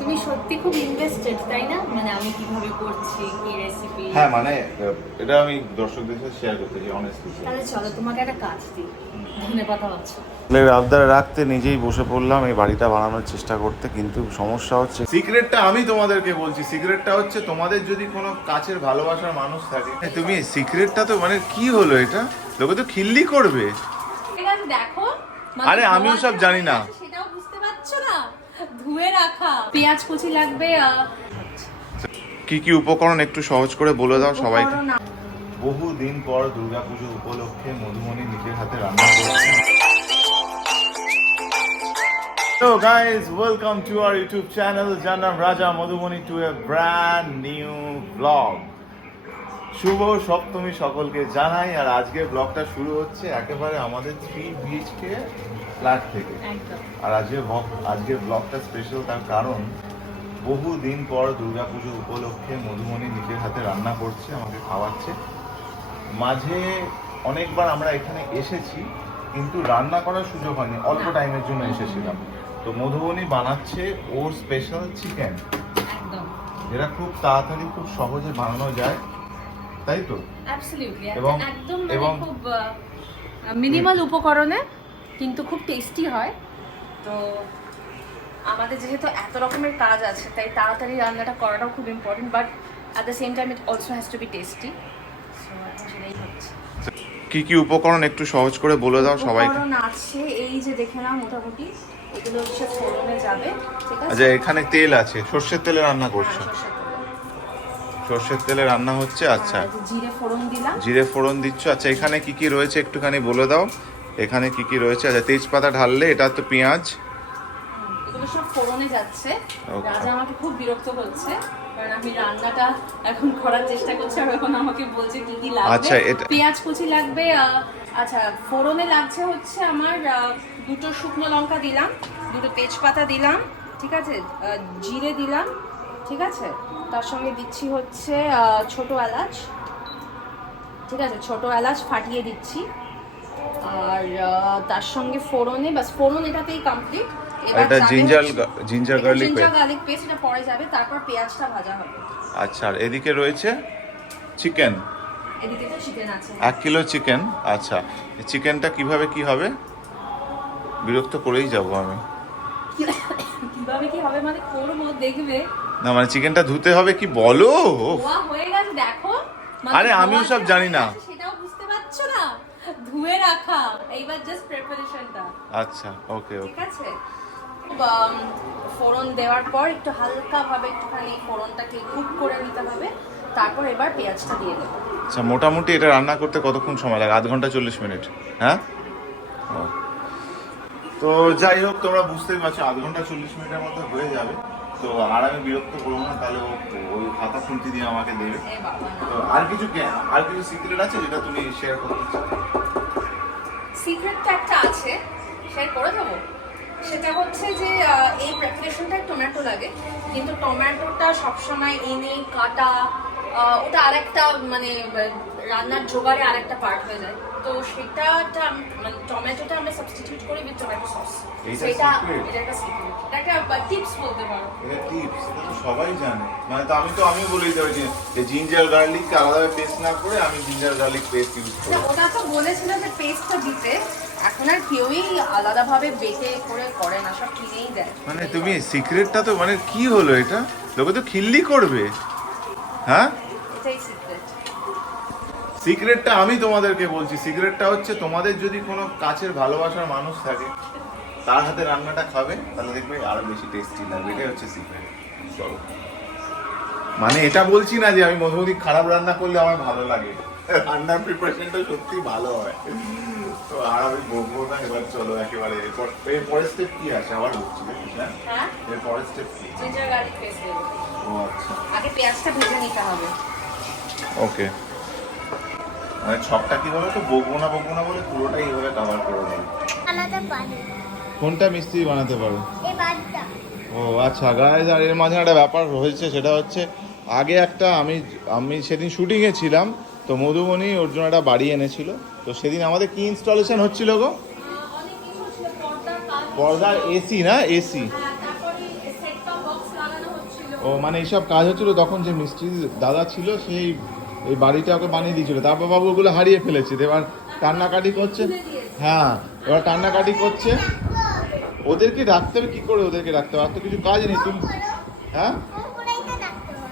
তুমি সত্যি খুব ইনভেস্টেড তাই না? মানে আমি কীভাবে করছি কি রেসিপি হ্যাঁ মানে এটা আমি দর্শকদের সাথে শেয়ার করতে চাই অনেস্টলি তাহলে চলো তোমাকে একটা কাজ দিই। ধনে পাতা বাচ্চা আবদার রাখতে নিজেই বসে পড়লাম এই বাড়িটা বানানোর চেষ্টা করতে কিন্তু সমস্যা হচ্ছে সিক্রেটটা আমি তোমাদেরকে বলছি সিক্রেটটা হচ্ছে তোমাদের যদি কোনো কাছের ভালোবাসার মানুষ থাকে। তুমি সিক্রেটটা তো মানে কি হলো এটা? লোকে তো খিল্লি করবে। দেখো। মানে আরে আমিও সব জানি না। সেটাও বুঝতে পারছ না ধুয়ে রাখা। পেঁয়াজ কুচি লাগবে কি কি উপকরণ একটু সহজ করে বলে দাও সবাইকে? বহু দিন পর দুর্গাপুজো উপলক্ষে মধুমণি নিজের হাতে রান্না করছে So guys, welcome to our YouTube channel Jannam Raja Madhumani to a brand new vlog. শুভ সপ্তমী সকলকে জানাই। আর আজকের ব্লগটা শুরু হচ্ছে একেবারে আমাদের থ্রি বিএইচকে ফ্ল্যাট থেকে। আর আজকে আজকের ব্লগটা স্পেশাল তার কারণ বহু দিন পর দুর্গাপুজো উপলক্ষে মধুমণি নিজের হাতে রান্না করছে আমাকে খাওয়াচ্ছে। মাঝে অনেকবার আমরা এখানে এসেছি কিন্তু রান্না করার সুযোগ হয়নি অল্প টাইমের জন্য এসেছিলাম। তো মধুবনী বানাচ্ছে ওর স্পেশাল চিকেন যেটা খুব তাড়াতাড়ি খুব সহজে বানানো যায়। তাই তো? এবং- মানে এবং- খুব মিনিমাল উপকরণে কিন্তু খুব টেস্টি হয়। তো আমাদের যেহেতু এত রকমের কাজ আছে তাই তাড়াতাড়ি রান্নাটা করাটাও খুব important but at the same time it also has to be tasty সেটাই হচ্ছে। কি কি উপকরণ একটু সহজ করে বলে দাও সবাইকে? উপকরণ আছে এই যে দেখে নাও মোটামুটি এগুলো ফোড়নে যাবে ঠিক আছে? আচ্ছা এখানে তেল আছে সর্ষের তেলে রান্না করছ? হ্যাঁ, সরষের তেল। সর্ষের তেলে রান্না হচ্ছে আচ্ছা। আর এই যে জিরে ফোড়ন দিলাম। জিরে ফোড়ন দিচ্ছ আচ্ছা এখানে কি কি রয়েছে একটুখানি বলে দাও। এখানে কি কি রয়েছে? আচ্ছা তেজপাতা ঢাললে এটা তো পেঁয়াজ। এগুলো সব ফোড়নে যাচ্ছে। রাজা আমাকে খুব বিরক্ত হচ্ছে কারণ আমি রান্নাটা এখন করার চেষ্টা করছি আর এখন আমাকে বলছে কি কি লাগবে। আচ্ছা, এটা- পেঁয়াজ কুচি লাগবে আচ্ছা ফোড়নে লাগছে হচ্ছে আমার দুটো শুকনো লঙ্কা দিলাম দুটো তেজপাতা দিলাম ঠিক আছে জিরে দিলাম ঠিক আছে। তার সঙ্গে দিচ্ছি হচ্ছে ছোট এলাচ ঠিক আছে ছোট এলাচ ফাটিয়ে দিচ্ছি। আর তার সঙ্গে ফোড়নে বাস ফোড়ন এটাতেই কমপ্লিট এটা ginger ginger garlic ginger garlic paste এটা পরে যাবে তারপর পেঁয়াজটা ভাজা হবে। আচ্ছা আর এদিকে রয়েছে চিকেন এদিকে তো চিকেন আছে। এক কিলো চিকেন আচ্ছা। এই চিকেনটা কীভাবে কি হবে? বিরক্ত করেই যাব আমি। কীভাবে কি হবে মানে করব দেখবে। না মানে চিকেনটা ধুতে হবে কি? বলো? হয়ে গেছে দেখো। মানে আরে আমিও সব জানি না। গেছে সেটাও বুঝতে পারছ না ধুয়ে রাখা। এইবার জাস্ট প্রিপারেশনটা আচ্ছা ওকে ঠিক ওকে আছে ফোড়ন দেওয়ার পর একটু হালকা ভাবে একটুখানি ফোড়নটাকে কুক করে নিতে হবে। তারপর এবার পেঁয়াজটা দিয়ে দেবো। আচ্ছা মোটামুটি এটা রান্না করতে কতক্ষণ সময় লাগে? আধ ঘণ্টা চল্লিশ মিনিট হ্যাঁ। তো যাই হোক তোমরা বুঝতেই পারছ আধ ঘণ্টা চল্লিশ মিনিটের মধ্যে হয়ে যাবে। তো আর আমি বিরক্ত করব না তাহলে ওই হাতা খুন্তি দিয়ে আমাকে দেবে। তো আর কিছু আর কিছু সিক্রেট আছে যেটা তুমি শেয়ার করতে চাও? সিক্রেটটা একটা আছে শেয়ার করে দেবো। সেটা হচ্ছে যে এই প্রিপারেশনটায় টমেটো লাগে, কিন্তু টমেটোটা সবসময় এনে কাটা ওটা আরেকটা মানে রান্নার জোগাড়ে আরেকটা পার্ট হয়ে যায়। তো সেটাটা মানে টমেটোটা আমরা সাবস্টিটিউট করি উইথ টমেটো সস সেটা এটা একটা সিক্রেট এটা একটা টিপস বলতে পারো। এটা টিপস সবাই জানে। মানে তো আমি তো আমি যে যে জিঞ্জার গার্লিক আলাদা পেস্ট না করে আমি জিঞ্জার গার্লিক পেস্ট ইউজ করি। ওটা তো বলেছিল যে পেস্টটা দিতে। এখন আর কেউই আলাদাভাবে বেটে করে করে না সব কিনেই দেয়। মানে তুমি সিক্রেটটা তো মানে কি হলো এটা? লোকে তো খিল্লি করবে। হ্যাঁ? সিক্রেটটা আমি তোমাদেরকে বলছি সিক্রেটটা হচ্ছে তোমাদের যদি কোনো কাছের ভালোবাসার মানুষ থাকে তার হাতে রান্নাটা খাবে তাহলে দেখবে আরও বেশি টেস্টি লাগবে এটাই হচ্ছে সিক্রেট চলো। মানে এটা বলছি না যে আমি মধুমতি খারাপ রান্না করলে আমার ভালো লাগে। রান্নার প্রিপারেশনটা সত্যি ভালো হয়। তো আর আমি বলব না এবার চলো একেবারে। এরপর এর পরের স্টেপ কি আছে? আবার বলছি হ্যাঁ? এর পরের স্টেপ কি? জিঞ্জার গার্লিক পেস্ট ও আচ্ছা। আগে পেঁয়াজটা ভেজে নিতে হবে। ওকে মানে ছকটা কি বলো তো? বকবো না বকবো না বলে পুরোটাই এইভাবে কাভার করে পারি কোনটা মিস্ত্রি বানাতে পারে? এই বাড়িটা ও আচ্ছা গাইজ আর এর মাঝে একটা ব্যাপার হয়েছে সেটা হচ্ছে আগে একটা আমি আমি সেদিন শুটিংয়ে ছিলাম তো মধুবনী ওর জন্য একটা বাড়ি এনেছিল তো সেদিন আমাদের কি ইনস্টলেশন হচ্ছিল গো? অনেক পর্দার এসি না এসি হ্যাঁ বক্স ও মানে এইসব কাজ হচ্ছিল তখন যে মিস্ত্রি দাদা ছিল সেই এই বাড়িটা ওকে বানিয়ে দিয়েছিল। তারপর বাবু ওগুলো হারিয়ে ফেলেছে। এবার কান্নাকাটি করছে। হ্যাঁ এবার কান্নাকাটি করছে। ওদেরকে রাখতে হবে কি করে ওদেরকে রাখতে হবে? আর তো কিছু কাজ নেই। তুমি হ্যাঁ?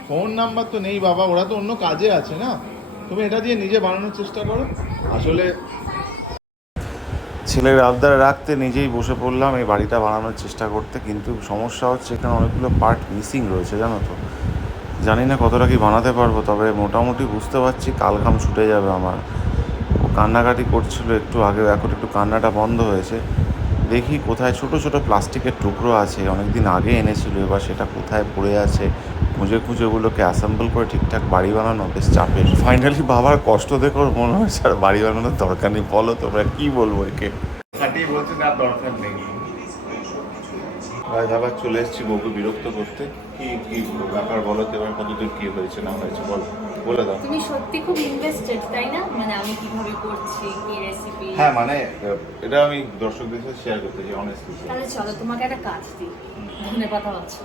ফোন নাম্বার তো নেই বাবা ওরা তো অন্য কাজে আছে না। তুমি এটা দিয়ে নিজে বানানোর চেষ্টা করো। আসলে ছেলের আবদার রাখতে নিজেই বসে পড়লাম এই বাড়িটা বানানোর চেষ্টা করতে কিন্তু সমস্যা হচ্ছে এখানে অনেকগুলো পার্ট মিসিং রয়েছে জানো তো। জানি না কতটা কি বানাতে পারব, তবে মোটামুটি বুঝতে পারছি কাল ঘাম ছুটে যাবে আমার। কান্নাকাটি করছিল একটু আগে এখন একটু কান্নাটা বন্ধ হয়েছে। দেখি কোথায় ছোট ছোট প্লাস্টিকের টুকরো আছে, অনেকদিন আগে এনেছিল, এবার সেটা কোথায় পড়ে আছে? খুঁজে খুঁজে ওগুলোকে অ্যাসেম্বল করে ঠিকঠাক বাড়ি বানানো বেশ চাপের। ফাইনালি বাবার কষ্ট দেখো মনে হয়েছে, আর বাড়ি বানানোর দরকার নেই। বলো তোমরা কি বলব একে? বলছে না দরকার নেই। ভাই আবার চলে এসেছি বউকে বিরক্ত করতে। কি কি ব্যাপার বলো তো এবার কতদূর কি হয়েছে না হয়েছে বল বলে দাও। তুমি সত্যি খুব ইনভেস্টেড তাই না? মানে আমি কীভাবে করছি কি রেসিপি হ্যাঁ মানে এটা আমি দর্শকদের সাথে শেয়ার করতে চাই অনেস্টলি তাহলে চলো তোমাকে একটা কাজ দিই। ধনে পাতা বাছো।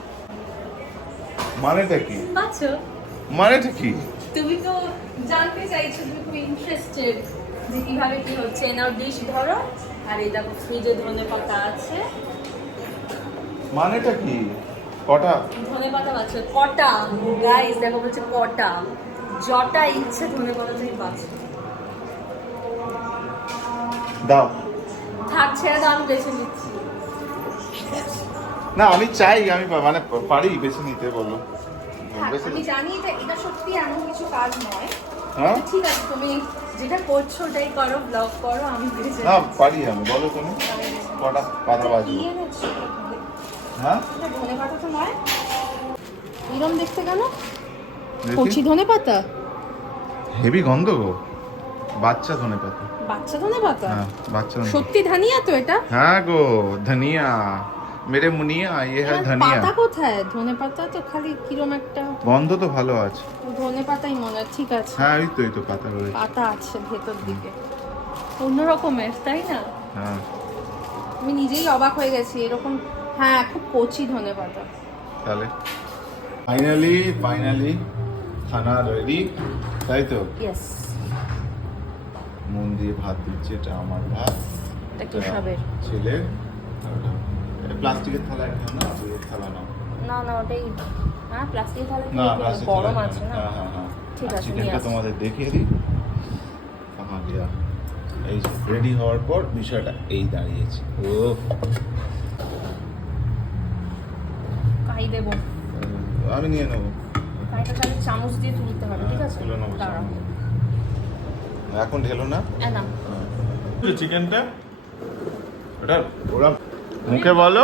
মানেটা কি? বাছো? মানেটা কি? তুমি তো জানতে চাইছো তুমি খুব ইন্টারেস্টেড যে কীভাবে কি হচ্ছে। নাও ডিশ ধরো আর এই দেখো ফ্রিজে ধনে পাতা আছে। মানেটা কি? কটা? ধনে পাতা বাছো কটা? গাইস দেখো বলছে কটা। জটা ইচ্ছে ধনে পাতা তুমি বাছো দাও। থাক ছেড়ে দাও আমি বেছে নিচ্ছি। না আমি চাই আমি মানে পারি বেছে নিতে বলো। বেছে আমি জানি এটা এটা সত্যি এমন কিছু কাজ নয়। হ্যাঁ? ঠিক আছে তুমি যেটা করছ ওটাই করো ব্লগ করো আমি বেঁচে না পারি আমি বলো তুমি। কটা? পাতা বাজবো হ্যাঁ? ধনে পাতা তো নয় এরম দেখতে কেন? কচি ধনে পাতা হেভি গন্ধ গো। বাচ্চা ধনে পাতা বাচ্চা ধনে পাতা হ্যাঁ বাচ্চা ধনে সত্যি ধানিয়া তো এটা? হ্যাঁ গো ধনিয়া। মেরে মুনিয়া ইয়ে হ্যাঁ ধনিয়া। পাতা কোথায়? ধনে পাতা তো খালি কিরম একটা গন্ধ তো ভালো আছে। ধনে পাতাই মনে হয় ঠিক আছে। হ্যাঁ ওই তো এই তো পাতা রয়েছে। পাতা আছে ভেতর দিকে। অন্য রকমের তাই না? হ্যাঁ। আমি নিজেই অবাক হয়ে গেছি এরকম হ্যাঁ খুব কচি ধনে পাতা। তাহলে? ফাইনালি ফাইনালি খানা রেডি তাই তো? ইয়েস মন দিয়ে ভাত দিচ্ছে এটা আমার ভাত। এটা কেশবের ছেলের। প্লাস্টিকের থালা একটা না ওই থালা না? না না ওটাই হ্যাঁ প্লাস্টিক থালা না প্লাস্টিক গরম আছে না। হ্যাঁ হ্যাঁ হ্যাঁ। ঠিক আছে, চিকেনটা তোমাদের দেখিয়ে দিই। কাহা গিয়া এই রেডি হওয়ার পর বিষয়টা এই দাঁড়িয়েছে। ও দেবো। আমি নিয়ে নেব। কাইটা তাহলে চামচ দিয়ে তুলতে হবে ঠিক আছে? তুলে নেব দাঁড়াও। এখন ঢেলো না? না। চিকেনটা? ওটা ওরা মুখে বলো।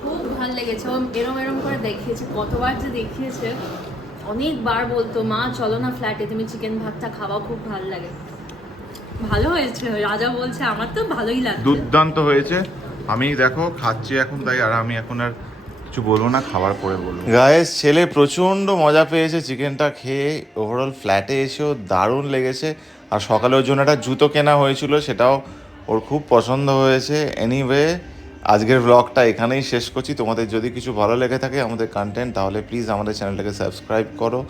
খুব ভালো লেগেছে। ও এরম এরম করে দেখিয়েছে কতবার যে দেখিয়েছে। অনেকবার বলতো মা চলো না ফ্ল্যাটে তুমি চিকেন ভাতটা খাওয়াও খুব ভালো লাগে। ভালো হয়েছে। রাজা বলছে আমার তো ভালোই লাগছে। দুর্দান্ত হয়েছে। আমি দেখো খাচ্ছি এখন, তাই আর আমি এখন আর কিছু বলব না, খাবার পরে বলব। গায়েস ছেলে প্রচণ্ড মজা পেয়েছে, চিকেনটা খেয়ে ওভারঅল ফ্ল্যাটে এসেও দারুণ লেগেছে। আর সকালে ওর জন্য একটা জুতো কেনা হয়েছিল, সেটাও ওর খুব পছন্দ হয়েছে। এনিওয়ে আজকের ব্লগটা এখানেই শেষ করছি। তোমাদের যদি কিছু ভালো লেগে থাকে আমাদের কন্টেন্ট তাহলে প্লিজ আমাদের চ্যানেলটাকে সাবস্ক্রাইব করো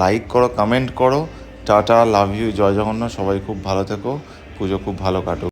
লাইক করো কমেন্ট করো। টাটা লাভ ইউ জয় জগন্নাথ, সবাই খুব ভালো থেকো। পুজো খুব ভালো কাটুক।